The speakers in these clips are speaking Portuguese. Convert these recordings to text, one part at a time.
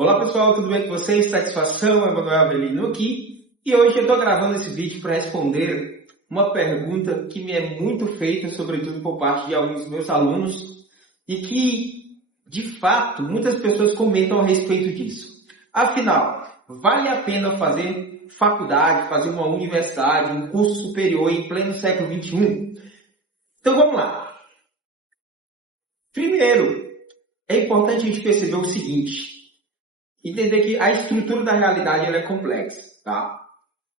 Olá pessoal, tudo bem com vocês? Satisfação, Emanuel Avelino aqui. E hoje eu estou gravando esse vídeo para responder uma pergunta que me é muito feita, sobretudo por parte de alguns dos meus alunos, e que, de fato, muitas pessoas comentam a respeito disso. Afinal, vale a pena fazer faculdade, fazer uma universidade, um curso superior em pleno século XXI? Então vamos lá. Primeiro, é importante a gente perceber o seguinte: entender que a estrutura da realidade ela é complexa, tá?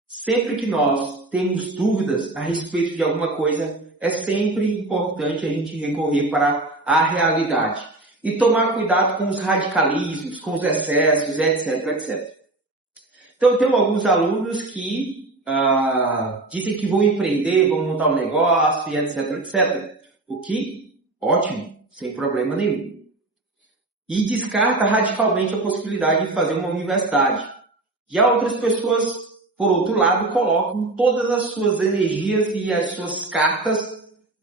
Sempre que nós temos dúvidas a respeito de alguma coisa, é sempre importante a gente recorrer para a realidade e tomar cuidado com os radicalismos, com os excessos, etc, etc. Então, eu tenho alguns alunos que dizem que vão empreender, vão montar um negócio, e etc, etc. O que, ótimo, sem problema nenhum. E descarta radicalmente a possibilidade de fazer uma universidade. Já outras pessoas, por outro lado, colocam todas as suas energias e as suas cartas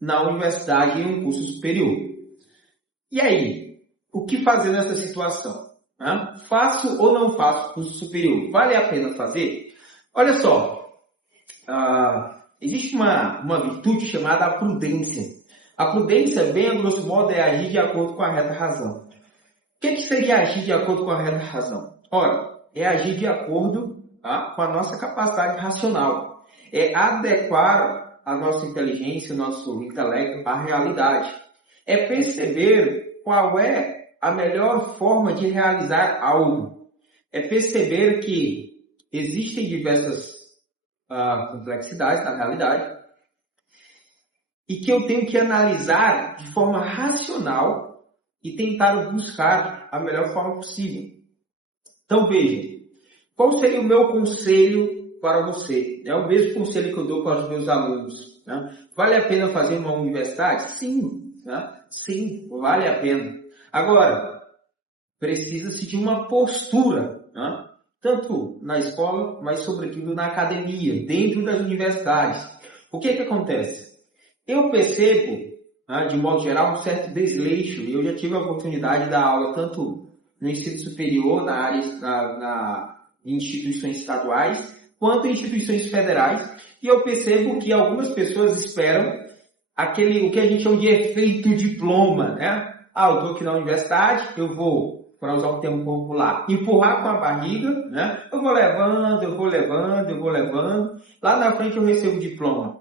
na universidade em um curso superior. E aí, o que fazer nessa situação? Faço ou não faço curso superior? Vale a pena fazer? Olha só, existe uma virtude chamada a prudência. A prudência, bem a grosso modo, é agir de acordo com a reta razão. O que seria agir de acordo com a reta razão? Ora, é agir de acordo com a nossa capacidade racional. É adequar a nossa inteligência, o nosso intelecto à realidade. É perceber qual é a melhor forma de realizar algo. É perceber que existem diversas complexidades na realidade e que eu tenho que analisar de forma racional e tentar buscar a melhor forma possível. Então veja, qual seria o meu conselho para você? É o mesmo conselho que eu dou para os meus alunos. Vale a pena fazer uma universidade? Sim, sim, vale a pena. Agora, precisa-se de uma postura, tanto na escola, mas sobretudo na academia, dentro das universidades. O que acontece? Eu percebo, de modo geral, um certo desleixo. Eu já tive a oportunidade de dar aula tanto no ensino superior, em instituições estaduais, quanto em instituições federais. E eu percebo que algumas pessoas esperam o que a gente chama de efeito diploma, eu estou aqui na universidade, eu vou, para usar um termo popular, empurrar com a barriga, eu vou levando, lá na frente eu recebo o diploma.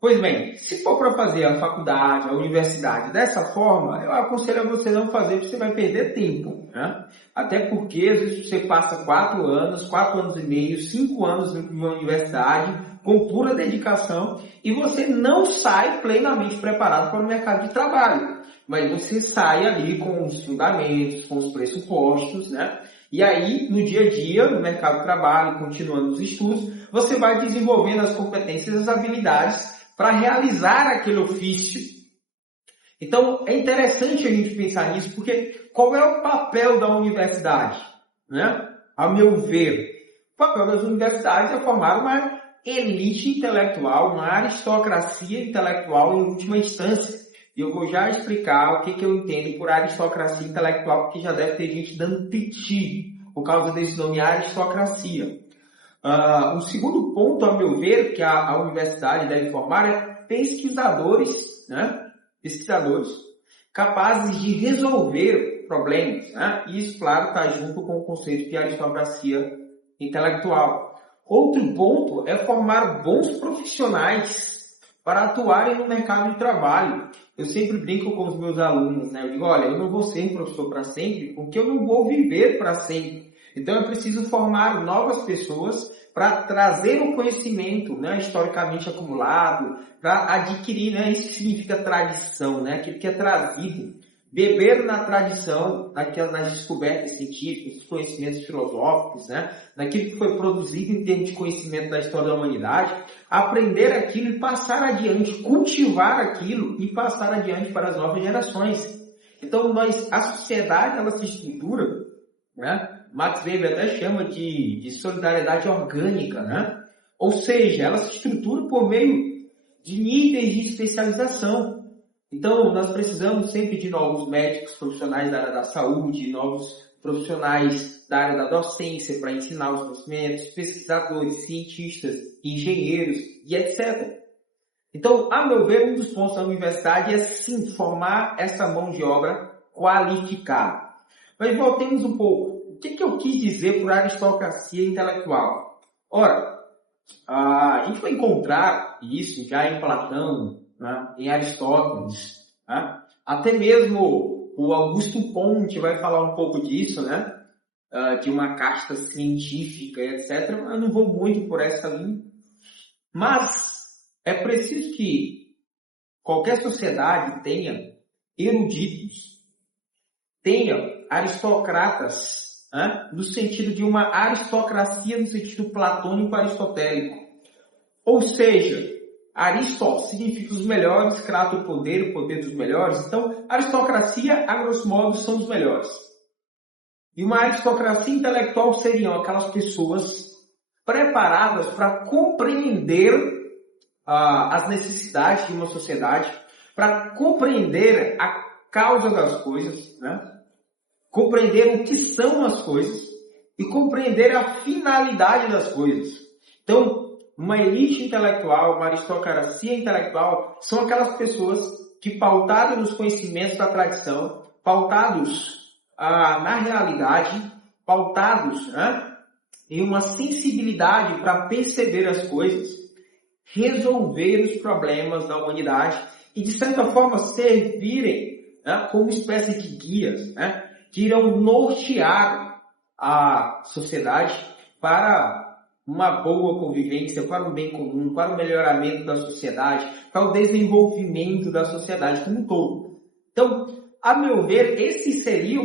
Pois bem, se for para fazer a faculdade, a universidade dessa forma, eu aconselho a você não fazer, porque você vai perder tempo. Até porque, às vezes, você passa 4 anos e meio, 5 anos numa universidade, com pura dedicação, e você não sai plenamente preparado para o mercado de trabalho. Mas você sai ali com os fundamentos, com os pressupostos, E aí, no dia a dia, no mercado de trabalho, continuando os estudos, você vai desenvolvendo as competências e as habilidades para realizar aquele ofício. Então, é interessante a gente pensar nisso, porque qual é o papel da universidade? A meu ver, o papel das universidades é formar uma elite intelectual, uma aristocracia intelectual em última instância. E eu vou já explicar o que eu entendo por aristocracia intelectual, porque já deve ter gente dando piti por causa desse nome aristocracia. O segundo ponto, a meu ver, que a universidade deve formar é pesquisadores, pesquisadores capazes de resolver problemas. E isso, claro, está junto com o conceito de aristocracia intelectual. Outro ponto é formar bons profissionais para atuarem no mercado de trabalho. Eu sempre brinco com os meus alunos, Eu digo, olha, eu não vou ser professor para sempre, porque eu não vou viver para sempre. Então, eu preciso formar novas pessoas para trazer o conhecimento, historicamente acumulado, para adquirir, isso que significa tradição, aquilo que é trazido. Beber na tradição, nas descobertas científicas, dos conhecimentos filosóficos, naquilo que foi produzido em termos de conhecimento da história da humanidade, aprender aquilo e passar adiante, cultivar aquilo e passar adiante para as novas gerações. Então, a sociedade, ela se estrutura, Max Weber até chama de solidariedade orgânica, Ou seja, ela se estrutura por meio de níveis de especialização. Então, nós precisamos sempre de novos médicos profissionais da área da saúde, novos profissionais da área da docência para ensinar os conhecimentos, pesquisadores, cientistas, engenheiros e etc. Então, a meu ver, um dos pontos da universidade é sim formar essa mão de obra qualificada. Mas voltemos um pouco. O que eu quis dizer por aristocracia intelectual? Ora, a gente vai encontrar isso já em Platão, né, em Aristóteles, né? Até mesmo o Augusto Ponte vai falar um pouco disso, né? De uma casta científica, etc. Eu não vou muito por essa linha. Mas é preciso que qualquer sociedade tenha eruditos, tenha aristocratas, né? No sentido de uma aristocracia no sentido platônico aristotélico. Ou seja, Aristó significa os melhores, crato o poder dos melhores. Então, aristocracia, a grosso modo, são os melhores. E uma aristocracia intelectual seriam aquelas pessoas preparadas para compreender as necessidades de uma sociedade, para compreender a causa das coisas, né? Compreender o que são as coisas e compreender a finalidade das coisas. Então, uma elite intelectual, uma aristocracia intelectual, são aquelas pessoas que, pautadas nos conhecimentos da tradição, pautados na realidade, pautados, né, em uma sensibilidade para perceber as coisas, resolver os problemas da humanidade e, de certa forma, servirem, né, como espécie de guias, né, que irão nortear a sociedade para uma boa convivência, para o bem comum, para o melhoramento da sociedade, para o desenvolvimento da sociedade como um todo. Então, a meu ver, estes seriam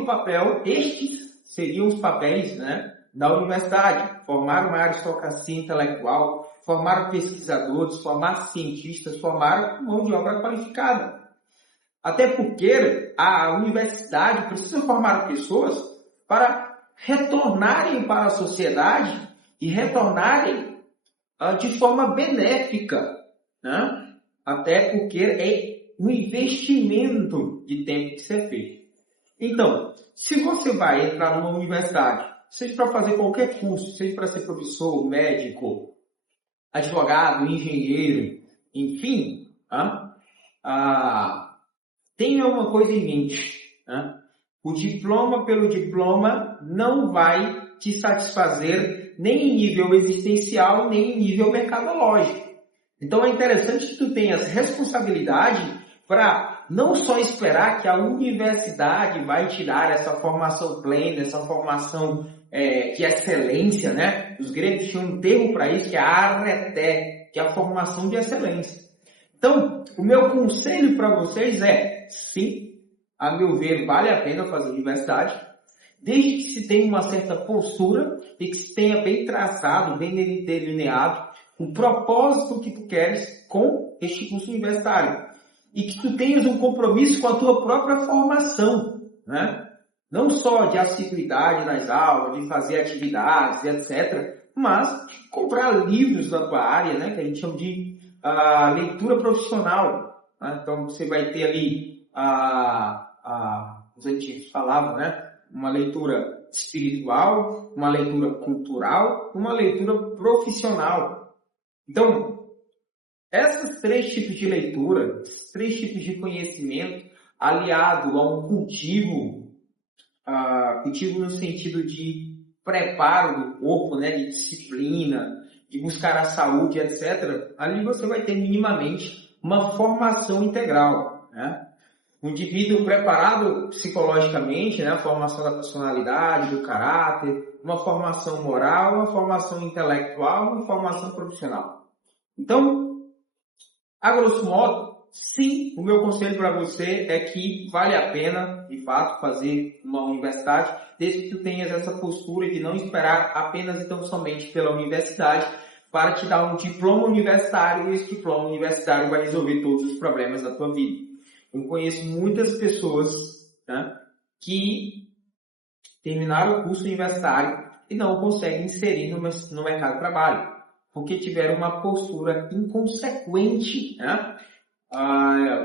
os papéis, né, da universidade. Formar uma aristocracia intelectual, formar pesquisadores, formar cientistas, formar mão de obra qualificada. Até porque a universidade precisa formar pessoas para retornarem para a sociedade e retornarem de forma benéfica, né? Até porque é um investimento de tempo que ser feito. Então, se você vai entrar numa universidade, seja para fazer qualquer curso, seja para ser professor, médico, advogado, engenheiro, enfim, tenha uma coisa em mente. Né? O diploma pelo diploma não vai te satisfazer nem em nível existencial, nem em nível mercadológico. Então é interessante que tu tenhas responsabilidade para não só esperar que a universidade vai te dar essa formação plena, essa formação de excelência, né? Os gregos tinham um termo para isso, que é a arreté, que é a formação de excelência. Então, o meu conselho para vocês é, sim, a meu ver, vale a pena fazer universidade, desde que se tenha uma certa postura e que se tenha bem traçado, bem delineado, o propósito que tu queres com este curso universitário. E que tu tenhas um compromisso com a tua própria formação, né? Não só de assiduidade nas aulas, de fazer atividades, etc., mas comprar livros da tua área, né? Que a gente chama de leitura profissional. Né? Então, você vai ter ali, os antigos falavam, né? Uma leitura espiritual, uma leitura cultural, uma leitura profissional. Então, esses três tipos de leitura, esses três tipos de conhecimento, aliado a um cultivo no sentido de preparo do corpo, né, de disciplina, de buscar a saúde, etc., ali você vai ter minimamente uma formação integral, né? Um indivíduo preparado psicologicamente, né, a formação da personalidade, do caráter, uma formação moral, uma formação intelectual, uma formação profissional. Então, a grosso modo, sim, o meu conselho para você é que vale a pena, de fato, fazer uma universidade, desde que tu tenhas essa postura de não esperar apenas e tão somente pela universidade para te dar um diploma universitário e esse diploma universitário vai resolver todos os problemas da tua vida. Eu conheço muitas pessoas, né, que terminaram o curso universitário e não conseguem inserir no mercado de trabalho, porque tiveram uma postura inconsequente, né?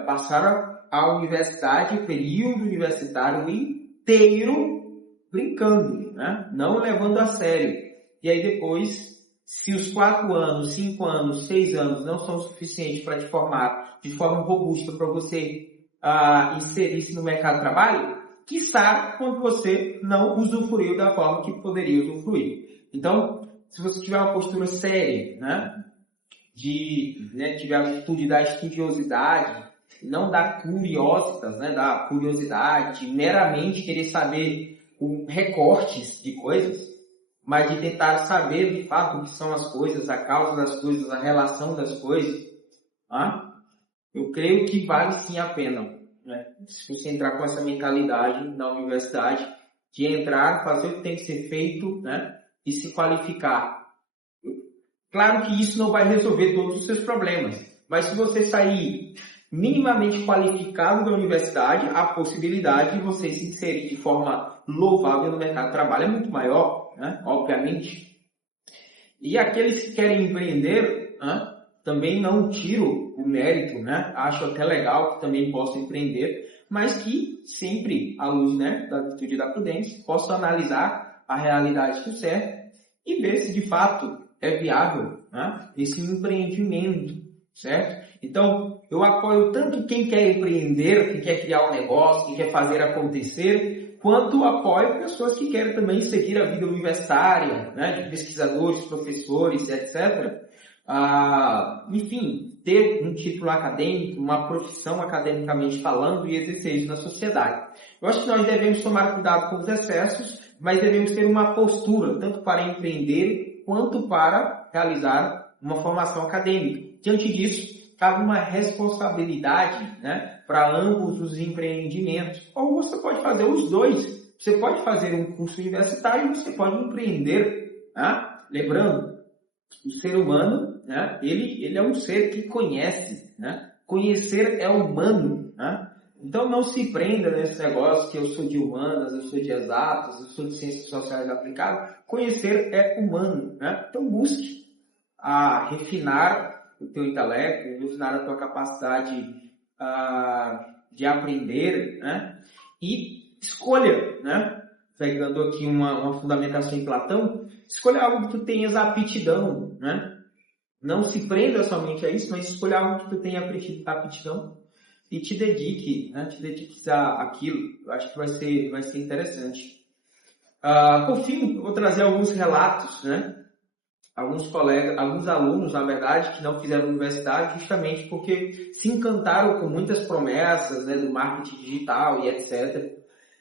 Passaram a universidade, o período universitário inteiro brincando, né? Não levando a sério. E aí depois, se os 4 anos, 5 anos, 6 anos não são suficientes para te formar de forma robusta para você inserir-se no mercado de trabalho, quiçá quando você não usufruiu da forma que poderia usufruir. Então, se você tiver uma postura séria, né? Tiver a atitude da estudiosidade, não da curiositas, né? Da curiosidade, meramente querer saber recortes de coisas, mas de tentar saber de fato o que são as coisas, a causa das coisas, a relação das coisas, eu creio que vale sim a pena, né? Se você entrar com essa mentalidade na universidade, de entrar, fazer o que tem que ser feito, né? E se qualificar. Claro que isso não vai resolver todos os seus problemas, mas se você sair minimamente qualificado da universidade, a possibilidade de você se inserir de forma louvável no mercado de trabalho é muito maior, né? Obviamente. E aqueles que querem empreender, né? Também não tiro o mérito, né? Acho até legal que também possam empreender, mas que sempre, à luz, né, da atitude da prudência, possam analisar a realidade do certo e ver se de fato é viável, né, esse empreendimento, certo? Então, eu apoio tanto quem quer empreender, quem quer criar um negócio, quem quer fazer acontecer, quanto apoio pessoas que querem também seguir a vida universitária, né, de pesquisadores, professores, etc. Enfim, ter um título acadêmico, uma profissão academicamente falando e exercer isso na sociedade. Eu acho que nós devemos tomar cuidado com os excessos, mas devemos ter uma postura, tanto para empreender, quanto para realizar uma formação acadêmica. Diante disso, cabe uma responsabilidade, né, para ambos os empreendimentos. Ou você pode fazer os dois. Você pode fazer um curso universitário e você pode empreender. Né? Lembrando, o ser humano, né, ele é um ser que conhece. Né? Conhecer é humano. Né? Então não se prenda nesse negócio que eu sou de humanas, eu sou de exatas, eu sou de ciências sociais aplicadas. Conhecer é humano. Né? Então busque refinar o teu intelecto, refinar a tua capacidade de aprender, né? E escolha, né? Pegando aqui uma fundamentação em Platão, escolha algo que tu tenhas aptidão, né? Não se prenda somente a isso, mas escolha algo que tu tenha aptidão e te dedique, né? Te dediques àquilo. Eu acho que vai ser interessante. Por fim, eu vou trazer alguns relatos, né? Alguns colegas, alguns alunos, na verdade, que não fizeram universidade justamente porque se encantaram com muitas promessas, né, do marketing digital e etc.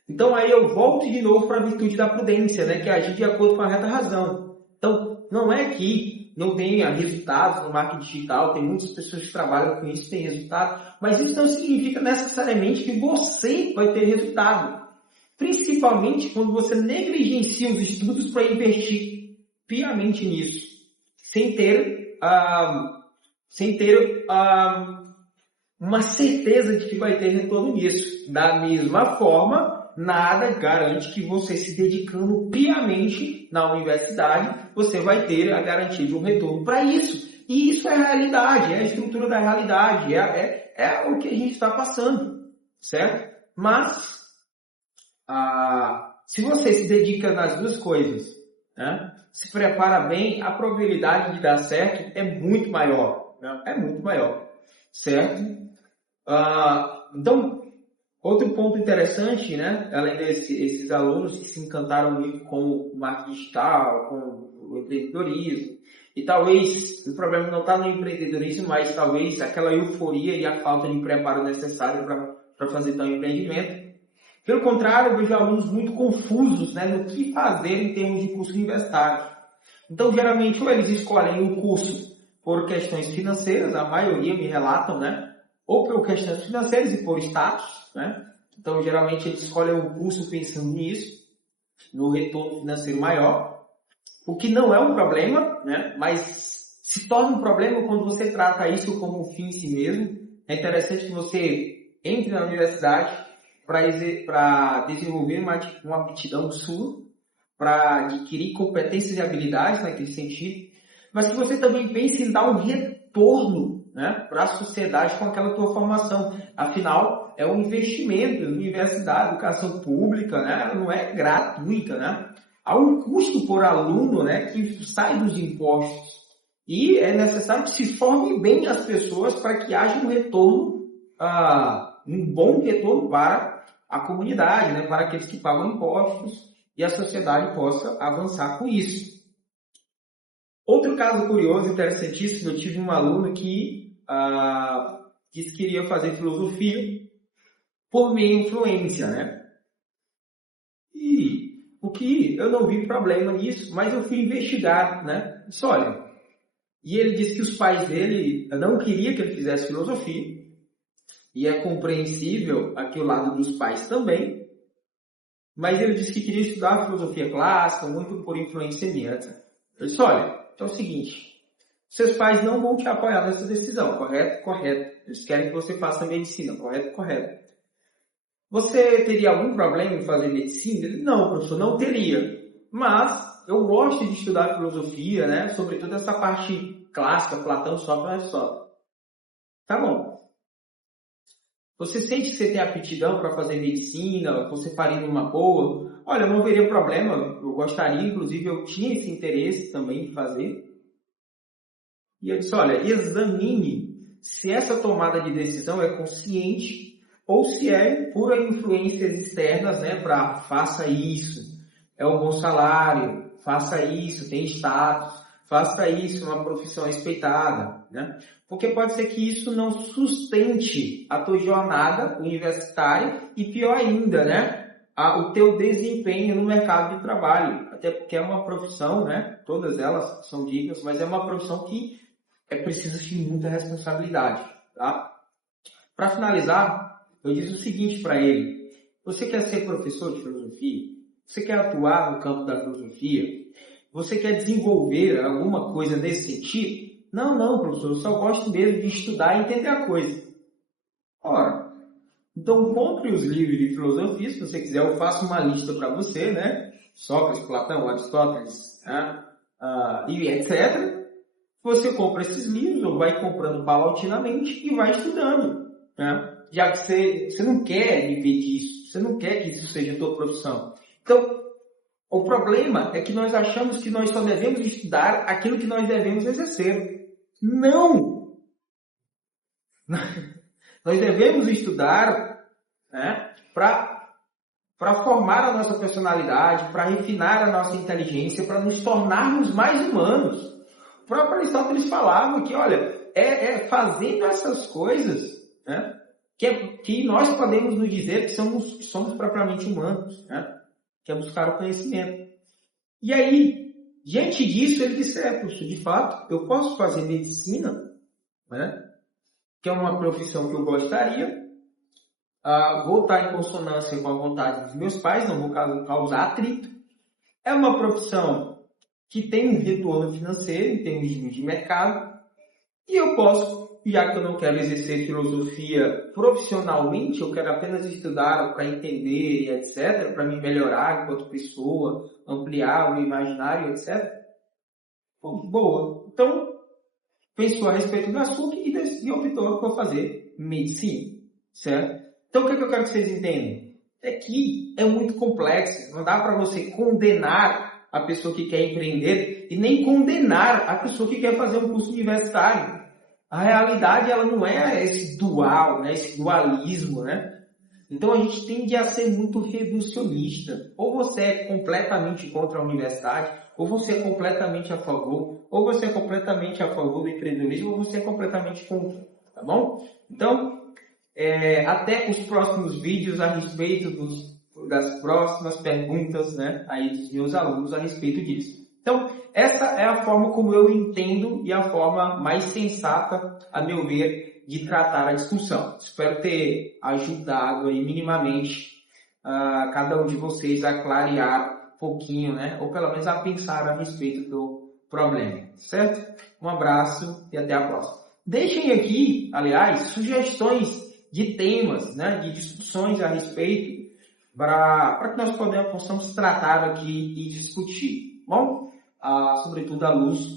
Então aí eu volto de novo para a virtude da prudência, né, que é agir de acordo com a reta razão. Então, não é que não tenha resultados no marketing digital, tem muitas pessoas que trabalham com isso, tem resultado, mas isso não significa necessariamente que você vai ter resultado. Principalmente quando você negligencia os estudos para investir piamente nisso, sem ter uma certeza de que vai ter retorno nisso. Da mesma forma, nada garante que você se dedicando piamente na universidade, você vai ter a garantia de um retorno para isso. E isso é a realidade, é a estrutura da realidade, é o que a gente está passando, certo? Mas, se você se dedica nas duas coisas, né? Se prepara bem, a probabilidade de dar certo é muito maior. Né? É muito maior. Certo? Então, outro ponto interessante, né? Além desses alunos que se encantaram muito com o marketing digital, com o empreendedorismo, e talvez o problema não está no empreendedorismo, mas talvez aquela euforia e a falta de preparo necessário para fazer tal empreendimento. Pelo contrário, eu vejo alunos muito confusos, né, no que fazer em termos de curso universitário. Então, geralmente, ou eles escolhem o curso por questões financeiras, a maioria me relatam, né, ou por questões financeiras e por status, né. Então, geralmente, eles escolhem o curso pensando nisso, no retorno financeiro maior, o que não é um problema, né, mas se torna um problema quando você trata isso como um fim em si mesmo. É interessante que você entre na universidade para desenvolver uma aptidão sua, para adquirir competências e habilidades naquele sentido, mas que você também pense em dar um retorno, né, para a sociedade com aquela tua formação. Afinal, é um investimento. A universidade, a educação pública, né, ela não é gratuita, né? Há um custo por aluno, né, que sai dos impostos. E é necessário que se forme bem as pessoas para que haja um retorno, um bom retorno para a comunidade, né, para aqueles que pagam impostos, e a sociedade possa avançar com isso. Outro caso curioso, interessantíssimo, eu tive um aluno que disse que queria fazer filosofia por minha influência, né? E o que eu não vi problema nisso, mas eu fui investigar, né? Disse, olha, e ele disse que os pais dele não queriam que ele fizesse filosofia, e é compreensível aqui o lado dos pais também, mas ele disse que queria estudar filosofia clássica, muito por influência minha. Eu disse, olha, então é o seguinte, seus pais não vão te apoiar nessa decisão, correto? Correto. Eles querem que você faça medicina, correto? Correto. Você teria algum problema em fazer medicina? Ele, não, professor, não teria. Mas eu gosto de estudar filosofia, né? Sobretudo essa parte clássica, Platão, Sócrates, Aristóteles. Tá bom. Você sente que você tem aptidão para fazer medicina, você faria numa boa? Olha, eu não veria problema, eu gostaria, inclusive eu tinha esse interesse também em fazer. E eu disse, olha, examine se essa tomada de decisão é consciente ou se é pura influências externas, né, para faça isso, é um bom salário, faça isso, tem status, faça isso, uma profissão respeitada, né? Porque pode ser que isso não sustente a tua jornada universitária e pior ainda, né, o teu desempenho no mercado de trabalho, até porque é uma profissão, né, todas elas são dignas, mas é uma profissão que é preciso de muita responsabilidade, tá? Para finalizar, eu disse o seguinte para ele, você quer ser professor de filosofia? Você quer atuar no campo da filosofia? Você quer desenvolver alguma coisa nesse sentido? Não, professor, eu só gosto mesmo de estudar e entender a coisa. Ora, então compre os livros de filosofia, se você quiser eu faço uma lista para você, né? Sócrates, Platão, Aristóteles, né? E etc. Você compra esses livros, ou vai comprando paulatinamente e vai estudando, né? Já que você não quer viver disso, você não quer que isso seja a tua profissão. Então, o problema é que nós achamos que nós só devemos estudar aquilo que nós devemos exercer. Não! Nós devemos estudar, né, para formar a nossa personalidade, para refinar a nossa inteligência, para nos tornarmos mais humanos. O próprio Aristóteles falava que, olha, é fazendo essas coisas, né, que nós podemos nos dizer que somos propriamente humanos, né, que é buscar o conhecimento. E aí, diante disso, ele disse, professor, de fato, eu posso fazer medicina, né, que é uma profissão que eu gostaria, vou estar em consonância com a vontade dos meus pais, não vou causar atrito. É uma profissão que tem um retorno financeiro em termos de mercado, e eu posso, já que eu não quero exercer filosofia profissionalmente, eu quero apenas estudar para entender e etc., para me melhorar enquanto pessoa, ampliar o imaginário, etc. Boa. Então, pensou a respeito do assunto e optou por fazer medicina, certo? Então, o que eu quero que vocês entendam? É que é muito complexo. Não dá para você condenar a pessoa que quer empreender e nem condenar a pessoa que quer fazer um curso universitário. A realidade, ela não é esse dual, né? Esse dualismo, né? Então, a gente tende a ser muito reducionista. Ou você é completamente contra a universidade, ou você é completamente a favor, ou você é completamente a favor do empreendedorismo, ou você é completamente contra, tá bom? Então, até os próximos vídeos a respeito das próximas perguntas, né, aí dos meus alunos a respeito disso. Então, essa é a forma como eu entendo e a forma mais sensata, a meu ver, de tratar a discussão. Espero ter ajudado aí minimamente cada um de vocês a clarear um pouquinho, né, ou pelo menos a pensar a respeito do problema, certo? Um abraço e até a próxima. Deixem aqui, aliás, sugestões de temas, né, de discussões a respeito, para que nós possamos tratar aqui e discutir, bom? Sobretudo à luz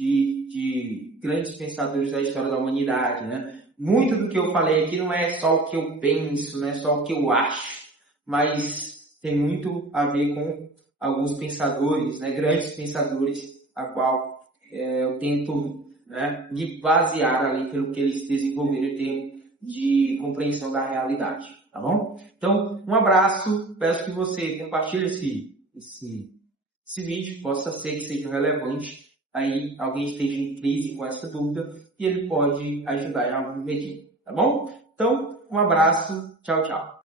de grandes pensadores da história da humanidade, né? Muito do que eu falei aqui não é só o que eu penso, não é só o que eu acho, mas tem muito a ver com alguns pensadores, né? Grandes pensadores, a qual eu tento, né, me basear ali pelo que eles desenvolveram em termos de compreensão da realidade, tá bom? Então, um abraço, peço que você compartilhe esse vídeo, possa ser que seja relevante, aí alguém esteja em crise com essa dúvida e ele pode ajudar em algum medida, tá bom? Então, um abraço, tchau, tchau.